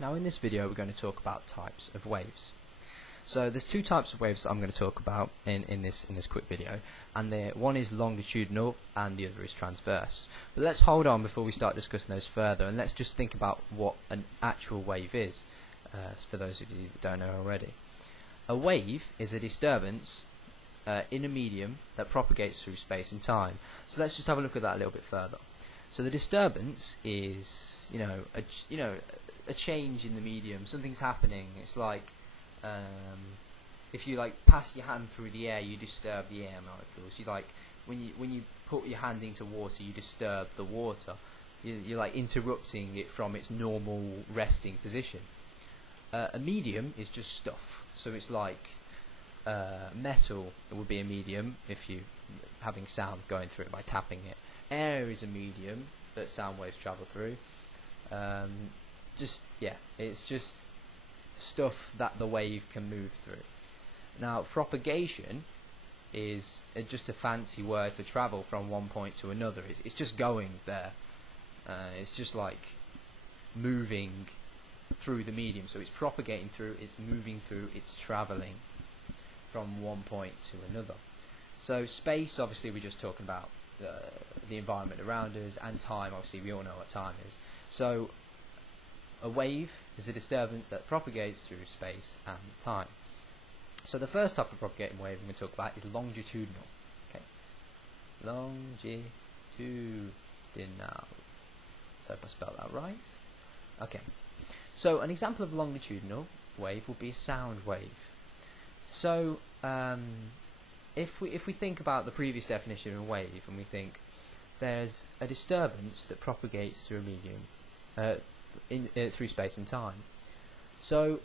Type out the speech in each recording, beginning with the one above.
Now in this video we're going to talk about types of waves. So there's two types of waves that I'm going to talk about in this quick video, and one is longitudinal and the other is transverse. But let's hold on before we start discussing those further, and let's just think about what an actual wave is, for those of you that don't know already. A wave is a disturbance in a medium that propagates through space and time. So let's just have a look at that a little bit further. So the disturbance is, a change in the medium. Something's happening. It's like if you pass your hand through the air, you disturb the air molecules. When you put your hand into water, you disturb the water. You're like interrupting it from its normal resting position. A medium is just stuff. So it's like metal. It would be a medium if you having sound going through it by tapping it. Air is a medium that sound waves travel through. It's just stuff that the wave can move through. Now, propagation is just a fancy word for travel from one point to another. It's just going there. It's just like moving through the medium. So it's propagating through, it's moving through, it's traveling from one point to another. So space, obviously, we're just talking about the environment around us, and time, obviously, we all know what time is. So a wave is a disturbance that propagates through space and time. So the first type of propagating wave I'm going to talk about is longitudinal. Okay, longitudinal. So if I spell that right. Okay. So an example of longitudinal wave would be a sound wave. So if we think about the previous definition of a wave, and we think there's a disturbance that propagates through a medium, through space and time. So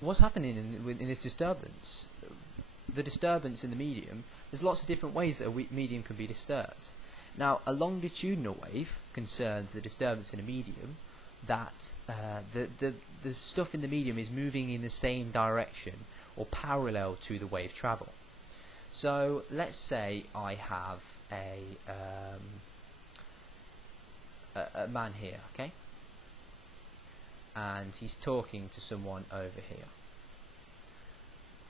what's happening in this disturbance? The disturbance in the medium, there's lots of different ways that a medium can be disturbed. Now, a longitudinal wave concerns the disturbance in a medium that the stuff in the medium is moving in the same direction or parallel to the wave travel. So let's say I have a man here, okay, and he's talking to someone over here.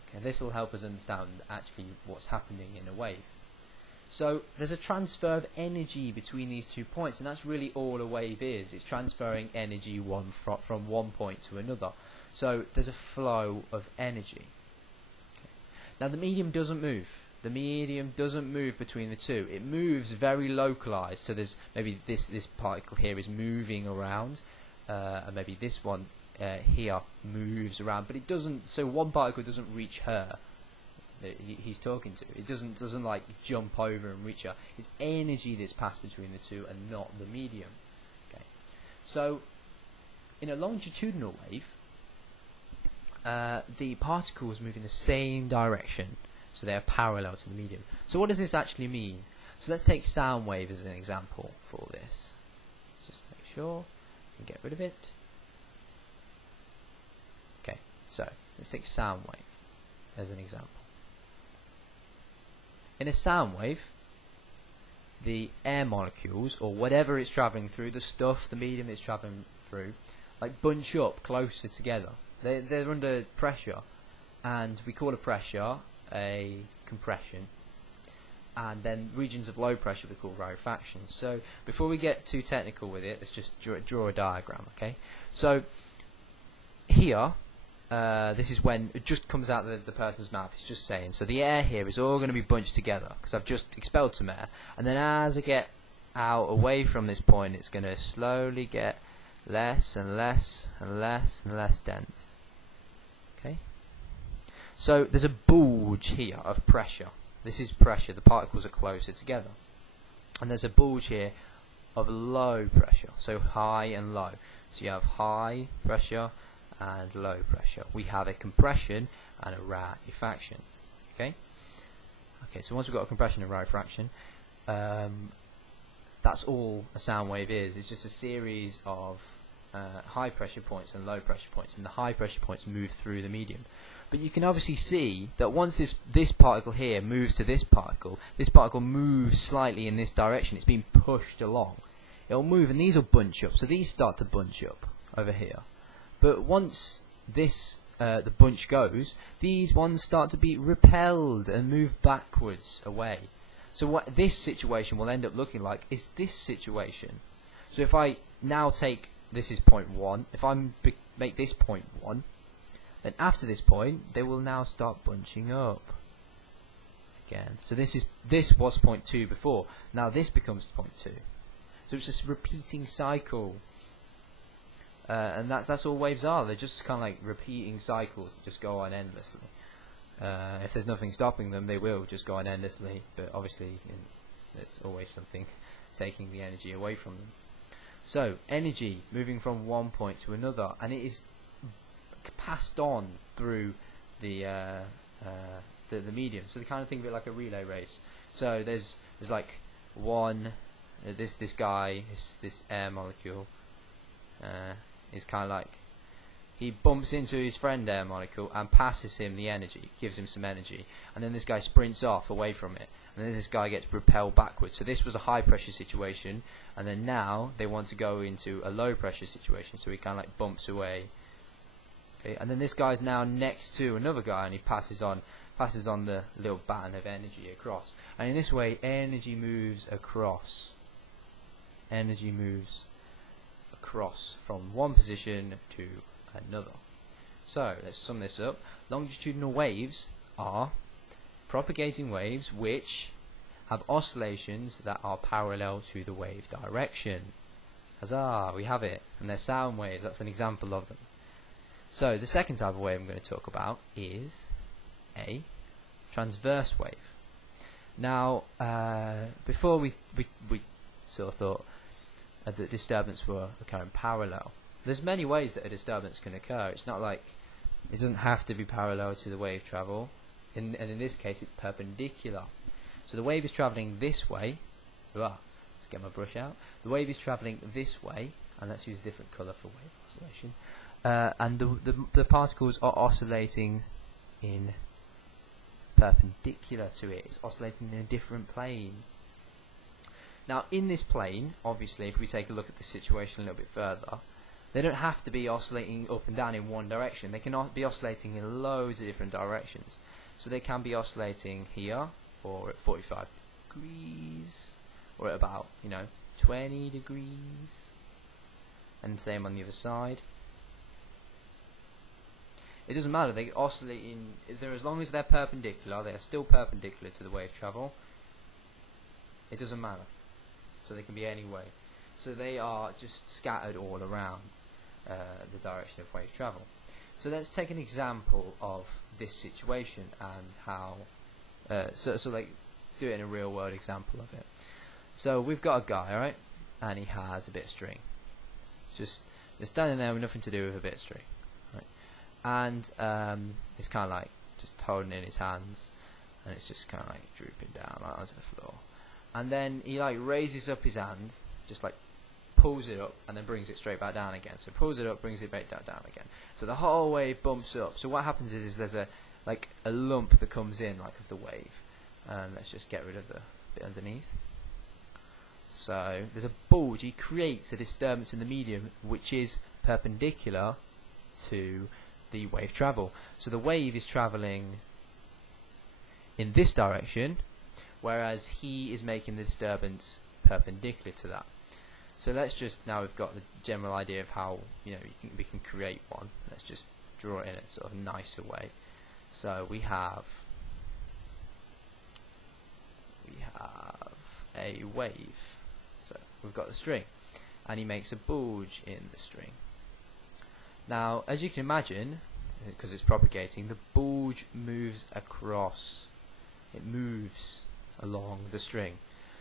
Okay, this will help us understand actually what's happening in a wave. So there's a transfer of energy between these 2 points, and that's really all a wave is. It's transferring energy from one point to another. So there's a flow of energy. Okay. Now the medium doesn't move. The medium doesn't move between the two. It moves very localized. So there's maybe this particle here is moving around, and maybe this one here moves around, but it doesn't. So one particle doesn't reach her. He's talking to. It doesn't like jump over and reach her. It's energy that's passed between the two, and not the medium. Okay. So in a longitudinal wave, the particles move in the same direction. So they are parallel to the medium. So what does this actually mean? So let's take sound wave as an example for this. Let's just make sure and get rid of it. Okay, so let's take sound wave as an example. In a sound wave, the air molecules, or whatever it's travelling through, the stuff, the medium it's travelling through, bunch up closer together. They're under pressure, and we call a pressure a compression, and then regions of low pressure we call rarefaction. So before we get too technical with it, let's just draw a diagram. Okay, so here this is when it just comes out of the person's mouth. It's just saying, so the air here is all going to be bunched together because I've just expelled some air, and then as I get out away from this point, it's going to slowly get less and less and less and less dense. Okay. So there's a bulge here of pressure. This is pressure. The particles are closer together. And there's a bulge here of low pressure. So high and low. So you have high pressure and low pressure. We have a compression and a rarefaction. Okay? Okay, so once we've got a compression and rarefaction, that's all a sound wave is. It's just a series of high pressure points and low pressure points. And the high pressure points move through the medium. But you can obviously see that once this particle here moves to this particle moves slightly in this direction. It's being pushed along. It'll move, and these will bunch up. So these start to bunch up. over here. But once this the bunch goes, these ones start to be repelled and move backwards away. So what this situation will end up looking like is this situation. So if I now take, this is point 1, if I make this point 1, then after this point they will now start bunching up again. So this was point 2 before, now this becomes point 2. So it's just a repeating cycle. And that's all waves are. They're just kind of like repeating cycles that just go on endlessly. If there's nothing stopping them, they will just go on endlessly. But obviously, there's always something taking the energy away from them. So energy moving from one point to another, and it is passed on through the medium. So they kind of think of it like a relay race. So there's like one this guy, this air molecule. Is kind of like he bumps into his friend air molecule and passes him the energy, gives him some energy, and then this guy sprints off away from it, and then this guy gets repelled backwards. So this was a high pressure situation, and then now they want to go into a low pressure situation, so he kind of like bumps away. Okay, and then this guy's now next to another guy, and he passes on the little baton of energy across, and in this way energy moves across. Energy moves across from one position to another. So let's sum this up. Longitudinal waves are propagating waves which have oscillations that are parallel to the wave direction. Huzzah, we have it. And they're sound waves, that's an example of them. So the second type of wave I'm going to talk about is a transverse wave. Now before we sort of thought that disturbance were occurring parallel. There's many ways that a disturbance can occur. It's not like it doesn't have to be parallel to the wave travel, and in this case it's perpendicular. So the wave is travelling this way. Let's get my brush out. The wave is travelling this way, and let's use a different colour for wave oscillation. And the particles are oscillating in perpendicular to it. It's oscillating in a different plane. Now in this plane, obviously, if we take a look at the situation a little bit further, they don't have to be oscillating up and down in one direction. They can be oscillating in loads of different directions. So they can be oscillating here, or at 45 degrees, or at about 20 degrees, and same on the other side. It doesn't matter. They oscillate as long as they're perpendicular. They are still perpendicular to the wave travel. It doesn't matter. So they can be any way. So they are just scattered all around the direction of wave travel. So let's take an example of this situation and how. So like do it in a real world example of it. So we've got a guy, alright, and he has a bit of string. Just standing there with nothing to do with a bit of string, right? And it's kind of like just holding it in his hands, and it's just kind of like drooping down like, onto the floor. And then he like raises up his hand, just like pulls it up, and then brings it straight back down again. So pulls it up, brings it back down again. So the whole wave bumps up. So what happens is there's a lump that comes in like of the wave. And let's just get rid of the bit underneath. So there's a bulge. He creates a disturbance in the medium which is perpendicular to the wave travel. So the wave is travelling in this direction, whereas he is making the disturbance perpendicular to that. So let's just, now we've got the general idea of how we can create one. Let's just draw it in a sort of nicer way. So we have a wave. So we've got the string, and he makes a bulge in the string. Now, as you can imagine, because it's propagating, the bulge moves across. It moves along the string.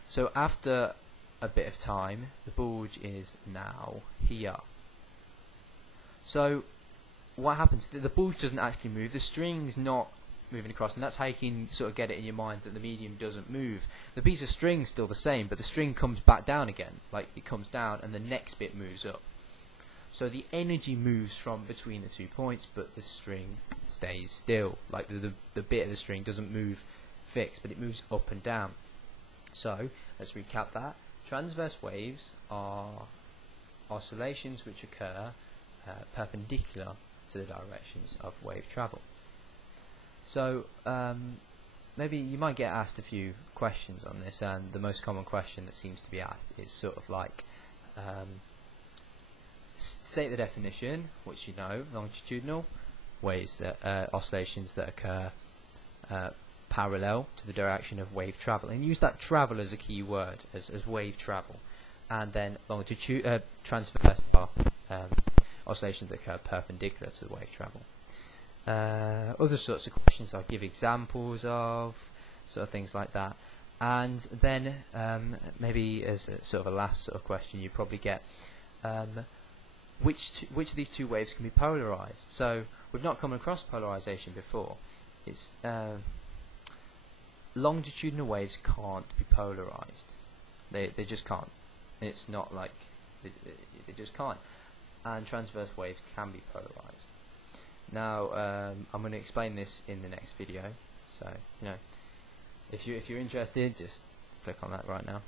So after a bit of time, the bulge is now here. So what happens? The bulge doesn't actually move. The string's not moving across, and that's how you can sort of get it in your mind that the medium doesn't move. The piece of string's still the same, but the string comes back down again. Like it comes down, and the next bit moves up. So the energy moves from between the 2 points, but the string stays still. Like the bit of the string doesn't move fixed, but it moves up and down. So let's recap that. Transverse waves are oscillations which occur perpendicular to the directions of wave travel. So maybe you might get asked a few questions on this, and the most common question that seems to be asked is sort of like state the definition, which you know, longitudinal waves that oscillations that occur parallel to the direction of wave travel, and use that travel as a key word, as wave travel. And then transverse are oscillations that occur perpendicular to the wave travel. Other sorts of questions I'll give examples of, sort of things like that. And then maybe as a sort of a last sort of question, you probably get which of these two waves can be polarized. So we've not come across polarization before. It's longitudinal waves can't be polarized. They just can't. It's not like they just can't. And transverse waves can be polarized. Now I'm going to explain this in the next video. So if you're interested, just click on that right now.